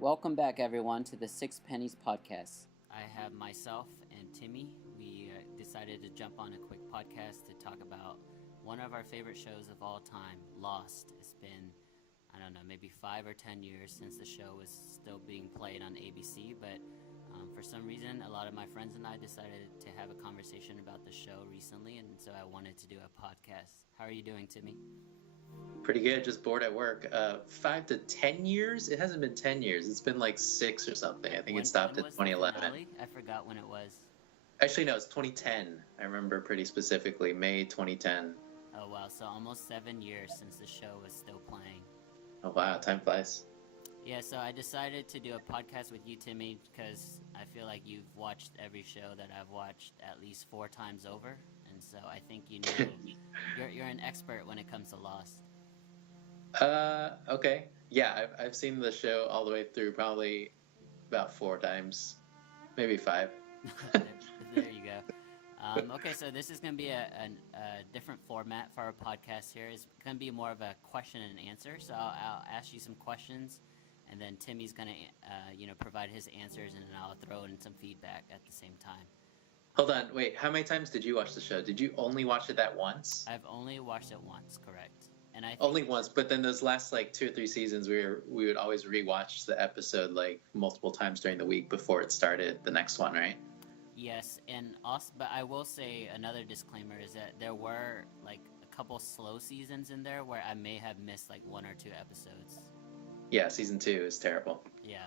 Welcome back, everyone, to the Six Pennies podcast. I have myself and Timmy. We decided to jump on a quick podcast to talk about one of our favorite shows of all time, Lost. It's been, I don't know, maybe 5 or 10 years since the show was still being played on ABC, but for some reason, a lot of my friends and I decided to have a conversation about the show recently, and so I wanted to do a podcast. How are you doing, Timmy? Pretty good, just bored at work. 5 to 10 years? It hasn't been 10 years. It's been like 6 or something. I think it stopped when in was the 2011. finale? I forgot when it was. Actually, no, it's 2010. I remember pretty specifically, May 2010. Oh wow, so almost 7 years since the show was still playing. Oh wow, time flies. Yeah, so I decided to do a podcast with you, Timmy, because I feel like you've watched every show that I've watched at least 4 times over, and so I think you know you're an expert when it comes to Lost. Okay. Yeah, I've seen the show all the way through probably about 4 times, maybe 5. There you go. Okay, so this is going to be a different format for our podcast here. It's going to be more of a question and answer. So I'll ask you some questions, and then Timmy's going to, provide his answers, and then I'll throw in some feedback at the same time. Hold on, wait. How many times did you watch the show? Did you only watch it that once? I've only watched it once, correct? And I think Only once, but then those last like 2 or 3 seasons, we would always rewatch the episode like multiple times during the week before it started the next one, right? Yes, and also, but I will say another disclaimer is that there were like a couple slow seasons in there where I may have missed like 1 or 2 episodes. Yeah, season 2 is terrible. Yeah.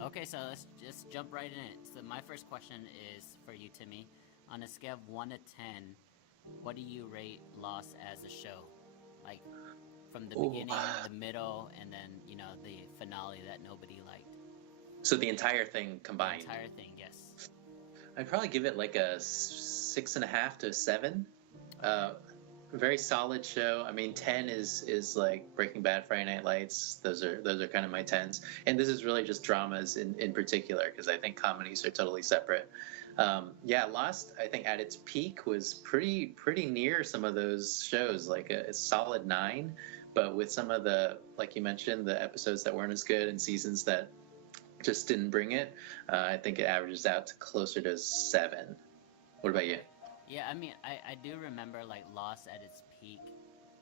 Okay, so let's just jump right in it. So my first question is for you, Timmy. On a scale of 1 to 10, what do you rate Lost as a show? Like, from the beginning, the middle, and then, the finale that nobody liked. So the entire thing combined? The entire thing, yes. I'd probably give it like a 6.5 to a 7. Very solid show. I mean, 10 is like Breaking Bad, Friday Night Lights. Those are kind of my 10s. And this is really just dramas in particular, because I think comedies are totally separate. Yeah, Lost, I think at its peak was pretty near some of those shows, like a solid 9. But with some of the, like you mentioned, the episodes that weren't as good and seasons that just didn't bring it, I think it averages out to closer to 7. What about you? Yeah, I mean, I do remember, like, Lost at its peak.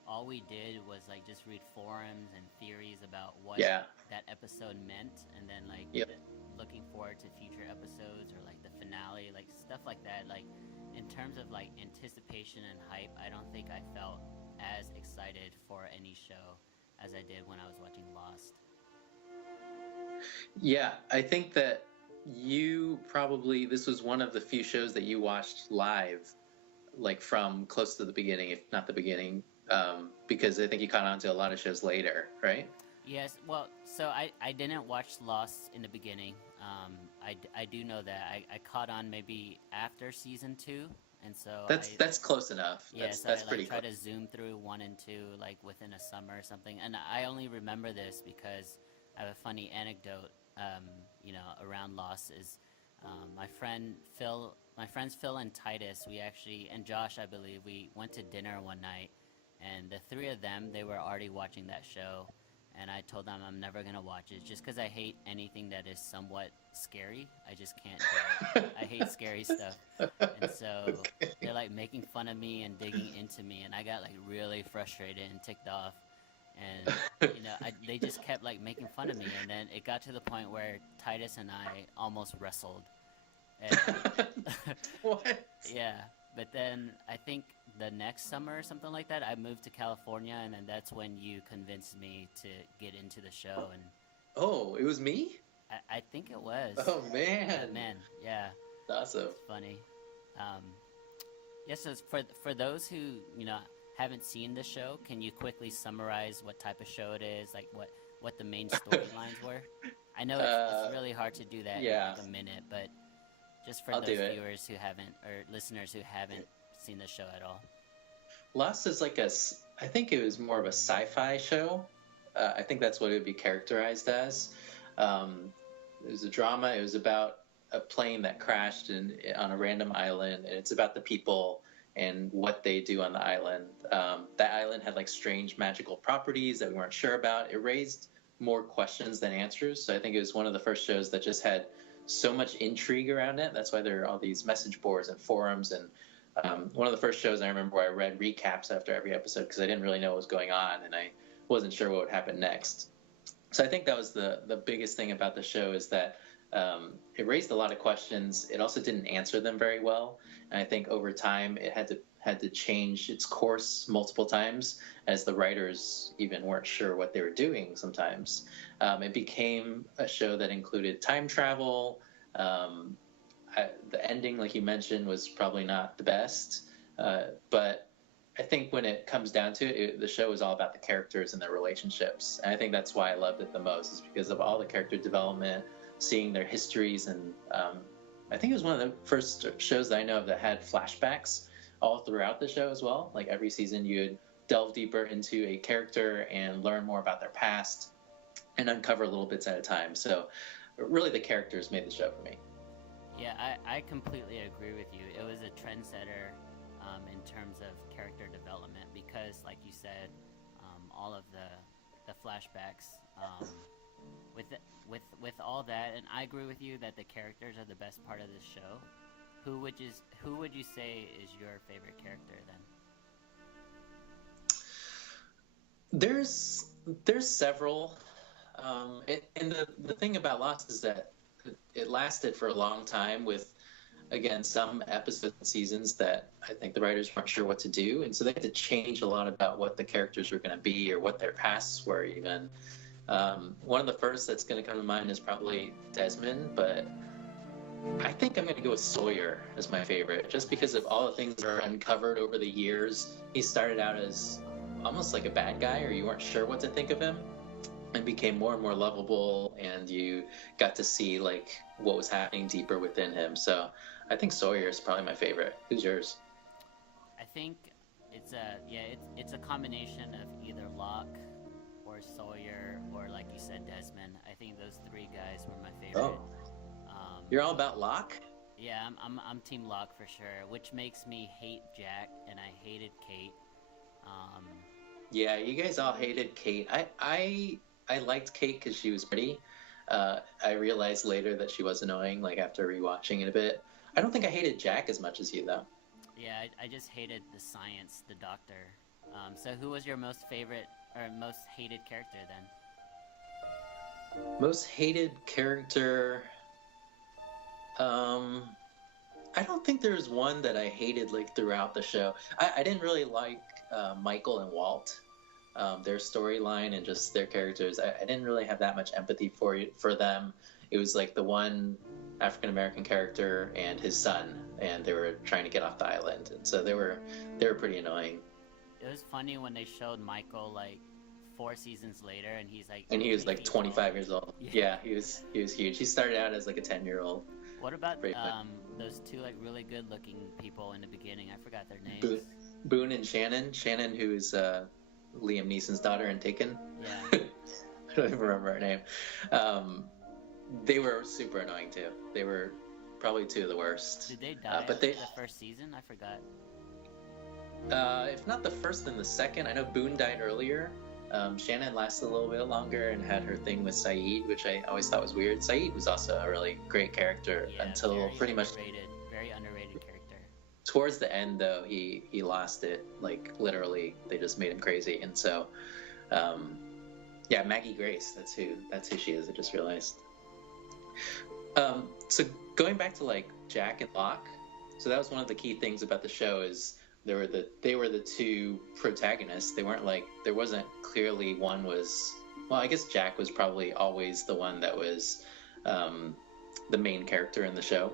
All we did was, like, just read forums and theories about what that episode meant, and then, like, looking forward to future episodes or, like, the finale, like, stuff like that. Like, in terms of, like, anticipation and hype, I don't think I felt as excited for any show as I did when I was watching Lost. Yeah, I think that this was one of the few shows that you watched live, like from close to the beginning, if not the beginning, because I think you caught on to a lot of shows later, right? Yes, well, so I didn't watch Lost in the beginning. I do know that. I caught on maybe after season 2, and so that's close enough. Yeah, that's I pretty try close. to zoom through 1 and 2 like within a summer or something. And I only remember this because I have a funny anecdote. Around Lost is my friends Phil and Titus. And Josh, I believe, we went to dinner one night, and the 3 of them, they were already watching that show. And I told them I'm never gonna watch it just because I hate anything that is somewhat scary. I just can't do it. I hate scary stuff, and so they're like making fun of me and digging into me, and I got like really frustrated and ticked off. And they just kept like making fun of me, and then it got to the point where Titus and I almost wrestled. And, What? yeah, but then I think the next summer or something like that, I moved to California, and then that's when you convinced me to get into the show. And Oh, it was me? I think it was. Oh man. Man, yeah. Awesome. It's funny. So for those who haven't seen the show, can you quickly summarize what type of show it is, like what the main storylines were? I know it's really hard to do that in like a minute, but just for those viewers who haven't, or listeners who haven't seen the show at all. Lost is like I think it was more of a sci-fi show. I think that's what it would be characterized as. It was a drama. It was about a plane that crashed on a random island, and it's about the people and what they do on the island. That island had like strange magical properties that we weren't sure about. It raised more questions than answers. So I think it was one of the first shows that just had so much intrigue around it. That's why there are all these message boards and forums. And one of the first shows I remember where I read recaps after every episode because I didn't really know what was going on and I wasn't sure what would happen next. So I think that was the biggest thing about the show is that it raised a lot of questions. It also didn't answer them very well, and I think over time it had to change its course multiple times as the writers even weren't sure what they were doing. Sometimes it became a show that included time travel. The ending, like you mentioned, was probably not the best, but I think when it comes down to it, the show is all about the characters and their relationships. And I think that's why I loved it the most, is because of all the character development, seeing their histories. And I think it was one of the first shows that I know of that had flashbacks all throughout the show as well. Like every season, you'd delve deeper into a character and learn more about their past and uncover little bits at a time. So really the characters made the show for me. Yeah, I completely agree with you. It was a trendsetter in terms of character development because, like you said, all of the flashbacks with all that, and I agree with you that the characters are the best part of this show. Who would you say is your favorite character then? There's several, and the thing about Lost is that it lasted for a long time with, again, some episodes and seasons that I think the writers weren't sure what to do, and so they had to change a lot about what the characters were going to be or what their pasts were even. One of the first that's going to come to mind is probably Desmond, but I think I'm going to go with Sawyer as my favorite, just because of all the things that are uncovered over the years. He started out as almost like a bad guy, or you weren't sure what to think of him, and became more and more lovable, and you got to see like what was happening deeper within him. So I think Sawyer is probably my favorite. Who's yours? I think it's a combination of either Locke or Sawyer or, like you said, Desmond. I think those three guys were my favorite. Oh, you're all about Locke? Yeah, I'm Team Locke for sure, which makes me hate Jack, and I hated Kate. Yeah, you guys all hated Kate. I liked Kate because she was pretty. I realized later that she was annoying, like after rewatching it a bit. I don't think I hated Jack as much as you, though. Yeah, I just hated the science, the doctor. So who was your most favorite or most hated character then? Most hated character. I don't think there's one that I hated like throughout the show. I didn't really like Michael and Walt, their storyline and just their characters. I didn't really have that much empathy for them. It was like the one African American character and his son, and they were trying to get off the island, and so they were pretty annoying. It was funny when they showed Michael like 4 seasons later, and he's like, and he was like 25 years old. Yeah, he was huge. He started out as like a 10-year-old. What about those two like really good looking people in the beginning? I forgot their names. Boone and Shannon. Shannon, who is Liam Neeson's daughter in Taken. Yeah. I don't even remember her name. They were super annoying too. They were probably two of the worst. Did they die in the first season? I forgot. If not the first, then the second. I know Boone died earlier. Shannon lasted a little bit longer and had her thing with Saeed, which I always thought was weird. Saeed was also a really great character until pretty much very underrated character. Towards the end, though, he lost it. Like literally, they just made him crazy. And so, yeah, Maggie Grace. That's who she is. I just realized. So going back to like Jack and Locke, so that was one of the key things about the show is they were the two protagonists. They weren't like, there wasn't clearly one was, well, I guess Jack was probably always the one that was the main character in the show,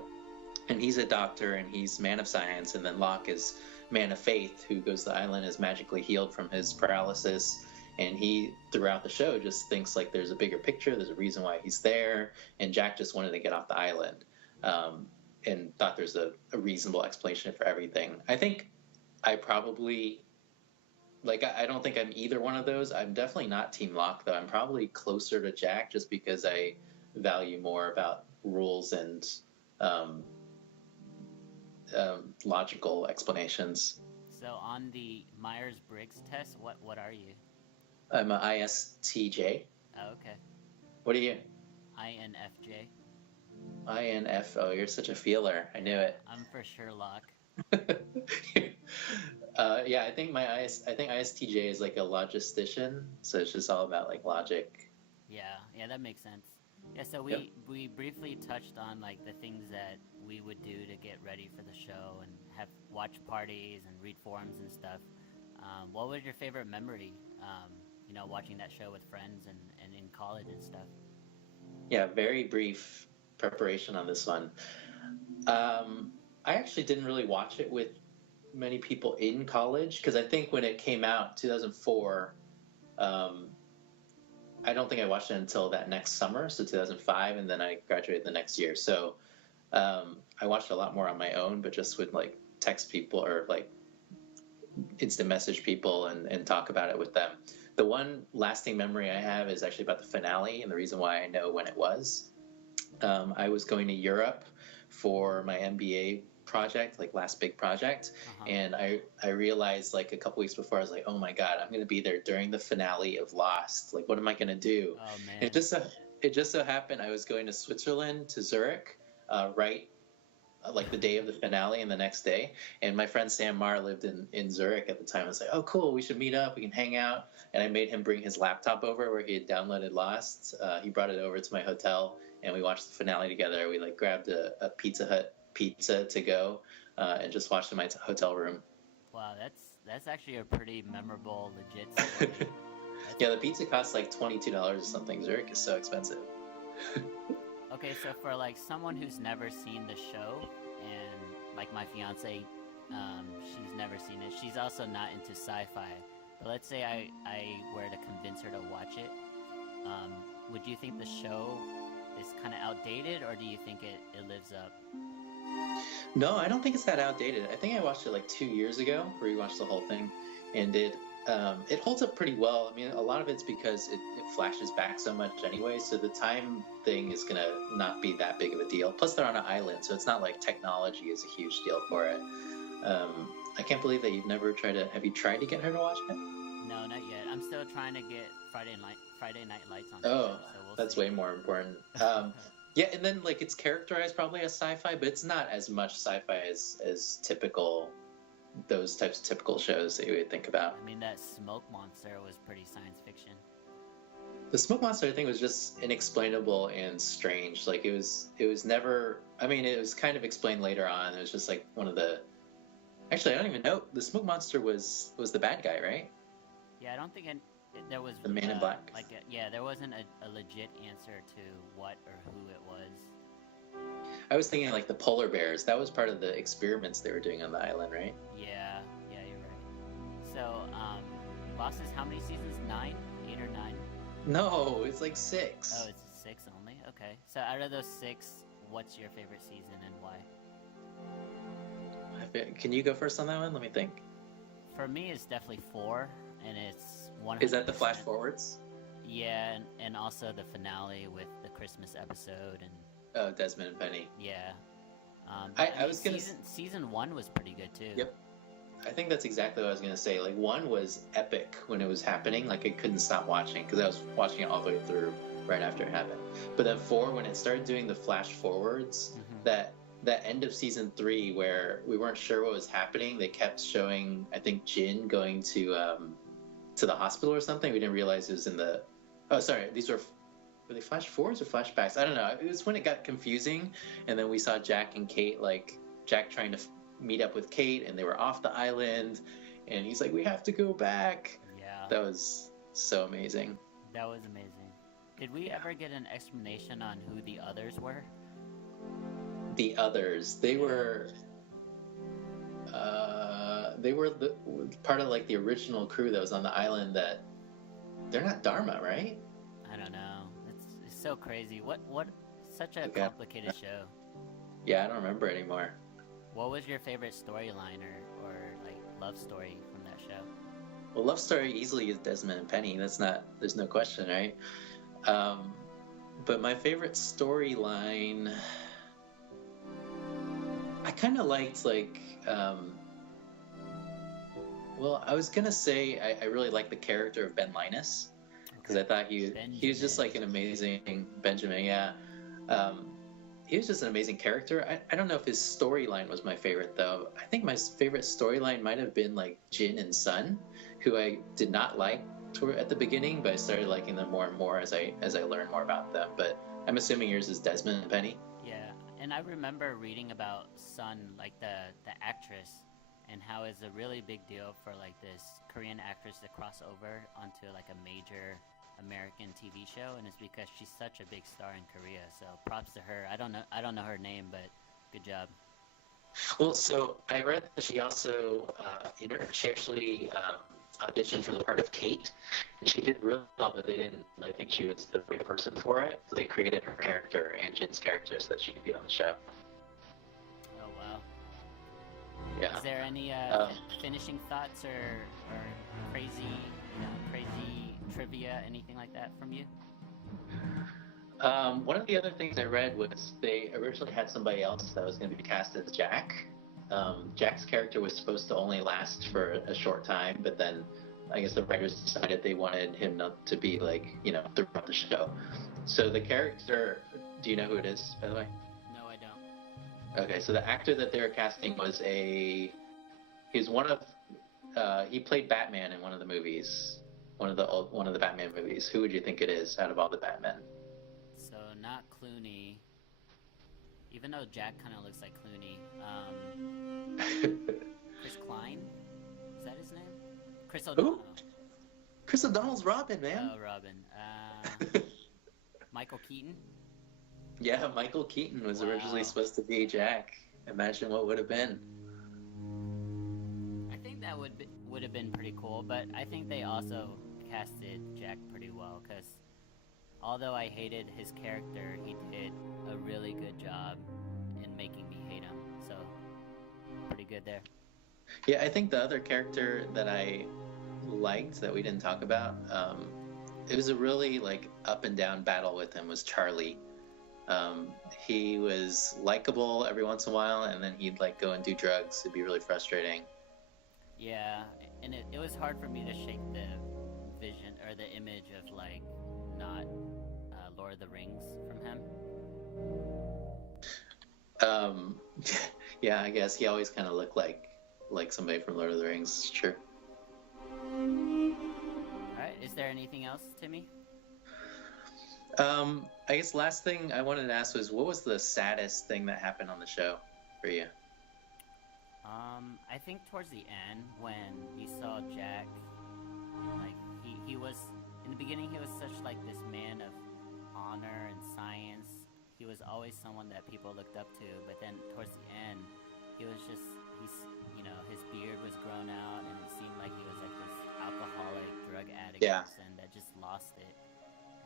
and he's a doctor and he's man of science, and then Locke is man of faith who goes to the island, is magically healed from his paralysis, and he throughout the show just thinks like there's a bigger picture, there's a reason why he's there, and Jack just wanted to get off the island, and thought there's a reasonable explanation for everything. I think I probably, like, I don't think I'm either one of those. I'm definitely not Team Locke, though. I'm probably closer to Jack just because I value more about rules and logical explanations. So on the Myers-Briggs test, what are you? I'm an ISTJ. Oh, okay. What are you? INFJ. INF. Oh, you're such a feeler. I knew Yeah, it. I'm for Sherlock. Yeah, I think I think ISTJ is like a logistician, so it's just all about like logic. Yeah, yeah, that makes sense. Yeah, so Yep. we briefly touched on like the things that we would do to get ready for the show and have watch parties and read forums and stuff. What was your favorite memory? Watching that show with friends and in college and stuff. Yeah, very brief preparation on this one. Um, I actually didn't really watch it with many people in college because I think when it came out, 2004, um, I don't think I watched it until that next summer, so 2005, and then I graduated the next year. So I watched a lot more on my own, but just would like text people or like instant message people and talk about it with them. The one lasting memory I have is actually about the finale, and the reason why I know when it was. I was going to Europe for my MBA project, like last big project, Uh-huh. and I realized like a couple weeks before I was like, oh my god, I'm going to be there during the finale of Lost. Like, what am I going to do? Oh And man. it just so happened I was going to Switzerland to Zurich, right like the day of the finale and the next day. And my friend Sam Marr lived in Zurich at the time. I was like, oh, cool, we should meet up. We can hang out. And I made him bring his laptop over where he had downloaded Lost. He brought it over to my hotel and we watched the finale together. We like grabbed a Pizza Hut pizza to go and just watched in my hotel room. Wow, that's actually a pretty memorable, legit story. That's Yeah, the pizza costs like $22 or something. Zurich is so expensive. okay. So for like someone who's never seen the show, and like my fiance, she's never seen it. She's also not into sci-fi. But let's say I were to convince her to watch it. Would you think the show is kind of outdated, or do you think it lives up? No, I don't think it's that outdated. I think I watched it like 2 years ago, rewatched the whole thing, and it holds up pretty well. I mean, a lot of it's because it flashes back so much anyway, so the time thing is gonna not be that big of a deal. Plus, they're on an island, so it's not like technology is a huge deal for it. I can't believe that you've never tried to. Have you tried to get her to watch it? No, not yet. I'm still trying to get Friday Night Lights on Twitter, Oh, so we'll that's see. way more important. Yeah, and then like it's characterized probably as sci-fi, but it's not as much sci-fi as typical those types of typical shows that you would think about. I mean, that smoke monster was pretty science fiction. The smoke monster thing was just inexplainable and strange. Like it was never. I mean, it was kind of explained later on. It was just like one of the. Actually, I don't even know. The smoke monster was the bad guy, right? Yeah, I don't think there was The Man in Black. yeah, there wasn't a legit answer to what or who it was. I was thinking like the polar bears. That was part of the experiments they were doing on the island, right? Yeah, yeah, you're right. So, Lost is how many seasons? 9, 8 or 9? No, it's like 6. Oh, it's 6 only. Okay. So out of those 6, what's your favorite season and why? Can you go first on that one? Let me think. For me, it's definitely 4, and it's 100%. Is that the flash forwards? Yeah, and also the finale with the Christmas episode, and Oh, Desmond and Penny. yeah. I was gonna. Season 1 was pretty good too. Yep. I think that's exactly what I was gonna say. Like 1 was epic when it was happening. Like I couldn't stop watching because I was watching it all the way through right after it happened. But then 4, when it started doing the flash forwards, that end of season 3 where we weren't sure what was happening, they kept showing I think Jin going to the hospital or something. We didn't realize it was in the. Oh, sorry. These were they flash forwards or flashbacks? I don't know. It was when it got confusing, and then we saw Jack and Kate, like Jack trying to meet up with Kate, and they were off the island, and he's like, "We have to go back." Yeah. That was so amazing. That was amazing. Did we ever get an explanation on who the others were? The others, they were the part of like the original crew that was on the island. That they're not Dharma, right? I don't know. It's so crazy. What such a Okay. complicated show. Yeah, I don't remember anymore. What was your favorite storyline or like love story from that show? Well, love story easily is Desmond and Penny. There's no question, right? But my favorite storyline, I kind of liked like, well, I was gonna say I really like the character of Ben Linus. because I thought he was just like an amazing Benjamin. Yeah, um, he was just an amazing character. I don't know if his storyline was my favorite though. I think my favorite storyline might have been like Jin and Sun, who I did not like at the beginning, but I started liking them more and more as I learned more about them. But I'm assuming yours is Desmond and Penny. Yeah, and I remember reading about Sun, like the actress, and how it's a really big deal for like this Korean actress to cross over onto like a major American TV show, and it's because she's such a big star in Korea. So props to her. I don't know her name, but good job. Well, so I read that she also she actually auditioned for the part of Kate, and she did really well, but they didn't. I think she was the right person for it, so they created her character and Jin's character so that she could be on the show. Oh wow. Yeah. Is there any finishing thoughts or crazy crazy trivia, anything like that from you? One of the other things I read was they originally had somebody else that was going to be cast as Jack. Jack's character was supposed to only last for a short time, but then I guess the writers decided they wanted him not to be like, throughout the show. So the character, do you know who it is, by the way? No, I don't. Okay, so the actor that they were casting was he played Batman in one of the movies, one of the Batman movies. Who would you think it is out of all the Batmen? So not Clooney, even though Jack kind of looks like Clooney. Chris Klein, is that his name? Chris O'Donnell. Who? Chris O'Donnell's Robin, man. Oh, Robin. Michael Keaton. Yeah, Michael Keaton was originally supposed to be Jack. Imagine what would have been. I think that would have been pretty cool, but I think they also casted Jack pretty well, because although I hated his character, he did a really good job in making me hate him. So pretty good there. Yeah, I think the other character that I liked that we didn't talk about, it was a really like up and down battle with him, was Charlie. He was likable every once in a while, and then he'd like go and do drugs. It'd be really frustrating. Yeah, and it was hard for me to shake the vision or the image of like not Lord of the Rings from him. Yeah, I guess he always kind of looked like somebody from Lord of the Rings. Sure. Alright, is there anything else, Timmy? I guess last thing I wanted to ask was, what was the saddest thing that happened on the show for you? I think towards the end, when you saw Jack, like, he was, in the beginning he was such like this man of honor and science. He was always someone that people looked up to, but then towards the end, he was just, his beard was grown out, and it seemed like he was like this alcoholic, drug addict person that just lost it.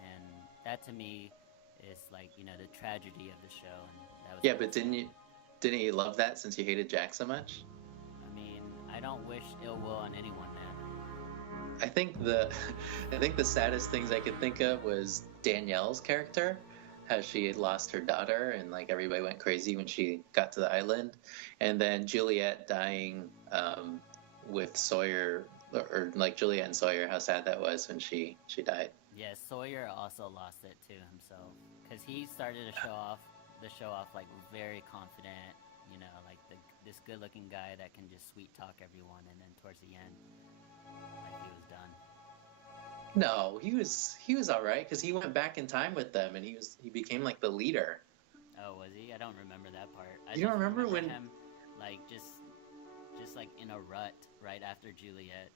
And that to me is like, the tragedy of the show. And that was but didn't you love that since you hated Jack so much? I mean, I don't wish ill will on anyone, man. I think the saddest things I could think of was Danielle's character, how she had lost her daughter and like everybody went crazy when she got to the island, and then Juliet dying with Sawyer, or like Juliet and Sawyer, how sad that was when she died. Yeah, Sawyer also lost it to himself, because he started the show off like very confident, like this good-looking guy that can just sweet talk everyone, and then towards the end, like he was done. No, he was all right, because he went back in time with them, and he became like the leader. Oh, was he? I don't remember that part. You don't remember when him like just like in a rut right after Juliet?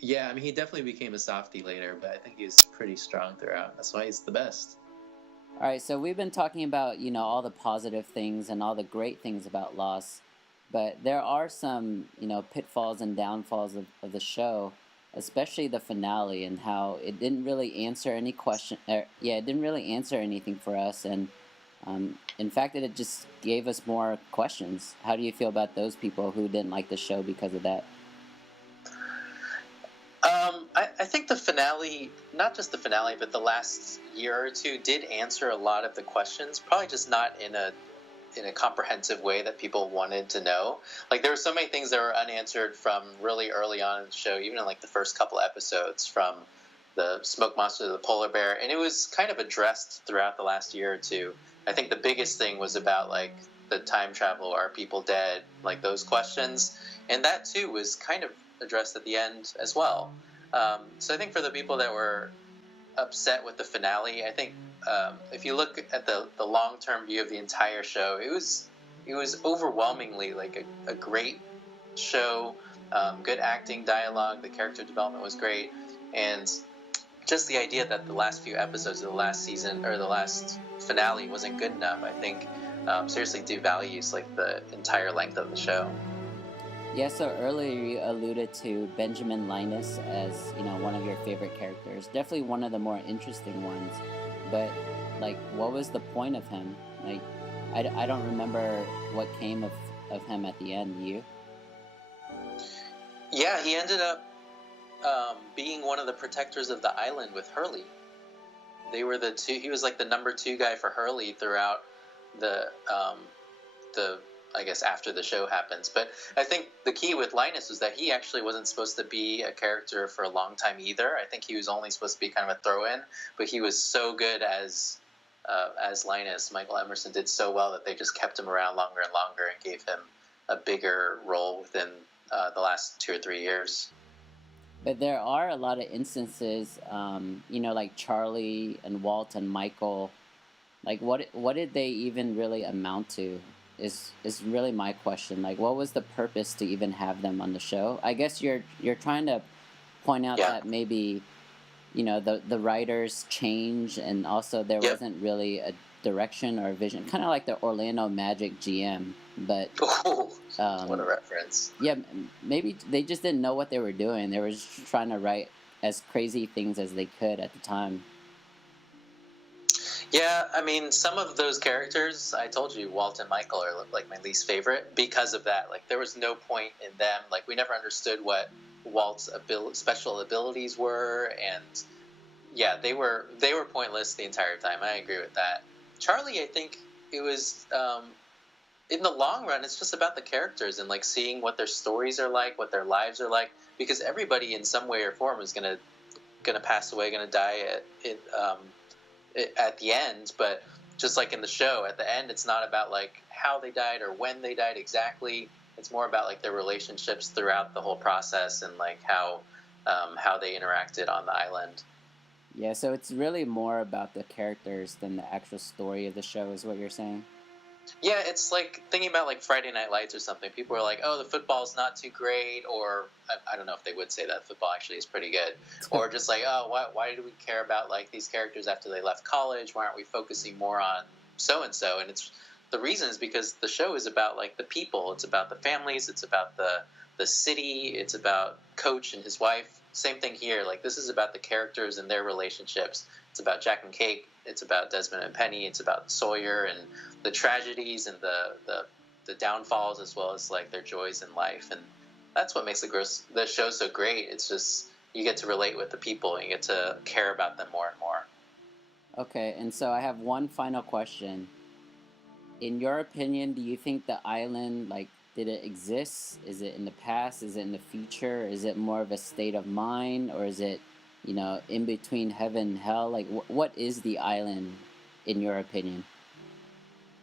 Yeah, I mean, he definitely became a softie later, but I think he was pretty strong throughout. That's why he's the best. All right, so we've been talking about, all the positive things and all the great things about Lost, but there are some, pitfalls and downfalls of the show, especially the finale, and how it didn't really answer any question. It didn't really answer anything for us, and in fact, it just gave us more questions. How do you feel about those people who didn't like the show because of that? I think the finale, not just the finale, but the last year or two did answer a lot of the questions, probably just not in a comprehensive way that people wanted to know. Like, there were so many things that were unanswered from really early on in the show, even in like the first couple episodes, from the smoke monster, the polar bear, and it was kind of addressed throughout the last year or two. I think the biggest thing was about like the time travel, are people dead, like those questions, and that too was kind of addressed at the end as well. So I think for the people that were upset with the finale, I think if you look at the long term view of the entire show, it was overwhelmingly like a great show. Good acting, dialogue, the character development was great, and just the idea that the last few episodes of the last season or the last finale wasn't good enough, I think seriously devalues like the entire length of the show. Yeah, so earlier you alluded to Benjamin Linus as, one of your favorite characters. Definitely one of the more interesting ones. But, like, what was the point of him? Like, I don't remember what came of him at the end. You? Yeah, he ended up being one of the protectors of the island with Hurley. They were the two. He was like the number 2 guy for Hurley throughout the I guess after the show happens. But I think the key with Linus was that he actually wasn't supposed to be a character for a long time either. I think he was only supposed to be kind of a throw-in, but he was so good as Linus. Michael Emerson did so well that they just kept him around longer and longer and gave him a bigger role within the last 2 or 3 years. But there are a lot of instances, like Charlie and Walt and Michael. Like, what did they even really amount to? Is really my question. Like, what was the purpose to even have them on the show? I guess you're trying to point out that maybe, the writers change, and also there wasn't really a direction or a vision. Kind of like the Orlando Magic GM, but what a reference. Yeah, maybe they just didn't know what they were doing. They were just trying to write as crazy things as they could at the time. Yeah, I mean, some of those characters, I told you, Walt and Michael are like my least favorite because of that. Like, there was no point in them. Like, we never understood what Walt's special abilities were, and yeah, they were pointless the entire time. I agree with that. Charlie, I think it was in the long run, it's just about the characters and like seeing what their stories are like, what their lives are like, because everybody in some way or form is gonna pass away, gonna die at the end. But just like in the show, at the end, it's not about like how they died or when they died exactly. It's more about like their relationships throughout the whole process and like how they interacted on the island. Yeah, so it's really more about the characters than the actual story of the show, is what you're saying? Yeah, it's like thinking about like Friday Night Lights or something. People are like, "Oh, the football's not too great," or I don't know if they would say that football actually is pretty good, or just like, "Oh, why do we care about like these characters after they left college? Why aren't we focusing more on so and so?" And it's the reason is because the show is about like the people. It's about the families. It's about the city. It's about Coach and his wife. Same thing here. Like, this is about the characters and their relationships. It's about Jack and Kate. It's about Desmond and Penny. It's about Sawyer and the tragedies and the downfalls, as well as like their joys in life. And that's what makes the show so great. It's just you get to relate with the people and you get to care about them more and more. Okay, and so I have one final question. In your opinion, do you think the island, like, did it exist? Is it in the past? Is it in the future? Is it more of a state of mind? Or is it, in between heaven and hell? Like, what is the island, in your opinion?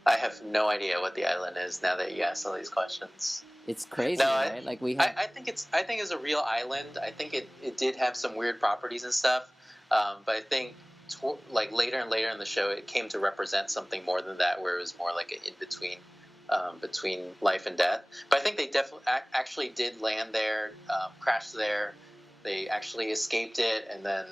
I have no idea what the island is now that you asked all these questions. It's crazy, right? Like, we have... I think it's a real island. I think it did have some weird properties and stuff, but I think like later and later in the show, it came to represent something more than that, where it was more like an in between. Between life and death. But I think they definitely actually did land there, crash there. They actually escaped it, and then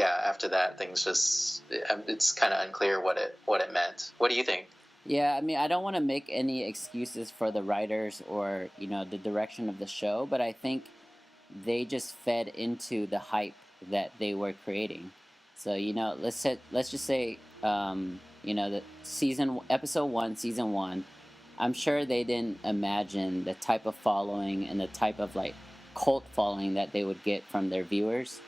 after that, things just it's kind of unclear what it meant. What do you think? Yeah, I mean, I don't want to make any excuses for the writers or the direction of the show, but I think they just fed into the hype that they were creating. So let's just say the episode 1, season 1. I'm sure they didn't imagine the type of following and the type of like cult following that they would get from their viewers.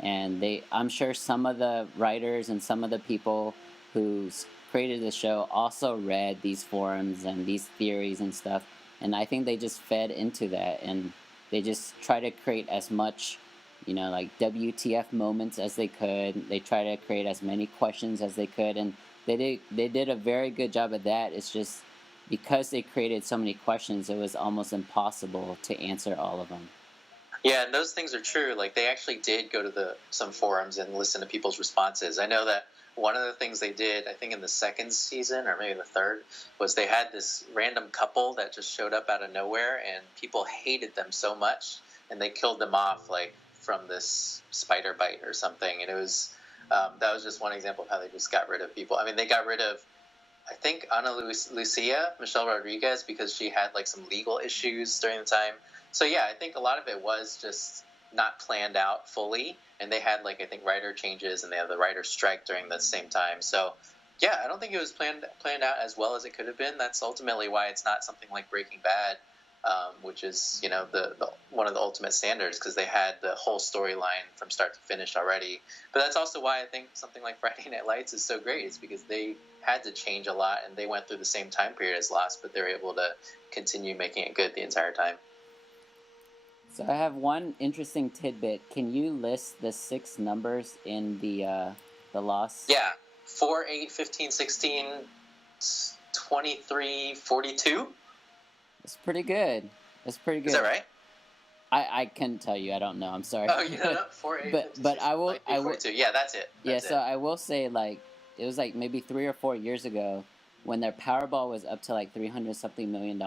And I'm sure some of the writers and some of the people who created the show also read these forums and these theories and stuff. And I think they just fed into that, and they just try to create as much like WTF moments as they could. They try to create as many questions as they could, and they did a very good job of that. It's just because they created so many questions, it was almost impossible to answer all of them. Yeah, and those things are true. Like they actually did go to some forums and listen to people's responses. I know that one of the things they did, I think in the second season or maybe the third, was they had this random couple that just showed up out of nowhere, and people hated them so much, and they killed them off like from this spider bite or something. And it was that was just one example of how they just got rid of people. I mean, they got rid of, I think, Lucia, Michelle Rodriguez, because she had like some legal issues during the time. So yeah, I think a lot of it was just not planned out fully, and they had like I think writer changes, and they had the writer strike during the same time. So yeah, I don't think it was planned out as well as it could have been. That's ultimately why it's not something like Breaking Bad, which is the one of the ultimate standards, because they had the whole storyline from start to finish already. But that's also why I think something like Friday Night Lights is so great, is because they had to change a lot, and they went through the same time period as Lost, but they were able to continue making it good the entire time. So I have one interesting tidbit. Can you list the 6 numbers in the Lost? Yeah, 4, 8, 15, 16, 23, 42. That's pretty good. That's pretty good. Is that right? I couldn't tell you. I don't know. I'm sorry. Oh, you know, 4, 8, 15, but I will. 42. Yeah, that's it. So I will say, like, it was like maybe 3 or 4 years ago when their Powerball was up to like $300 something million.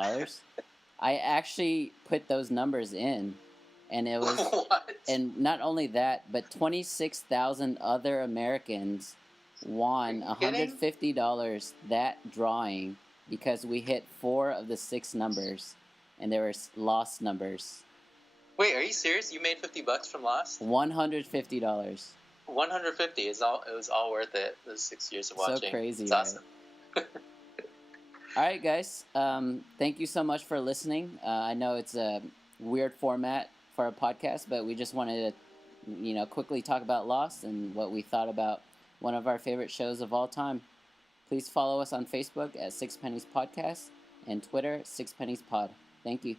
I actually put those numbers in, and it was, what? And not only that, but 26,000 other Americans won $150 that drawing because we hit 4 of the 6 numbers, and they were Lost numbers. Wait, are you serious? You made $50 from Lost? $150. 150 is all. It was all worth it. Those 6 years of watching. So crazy. It's awesome. All right, guys. Thank you so much for listening. I know it's a weird format for a podcast, but we just wanted to, quickly talk about Lost and what we thought about one of our favorite shows of all time. Please follow us on Facebook at Six Pennies Podcast and Twitter, Six Pennies Pod. Thank you.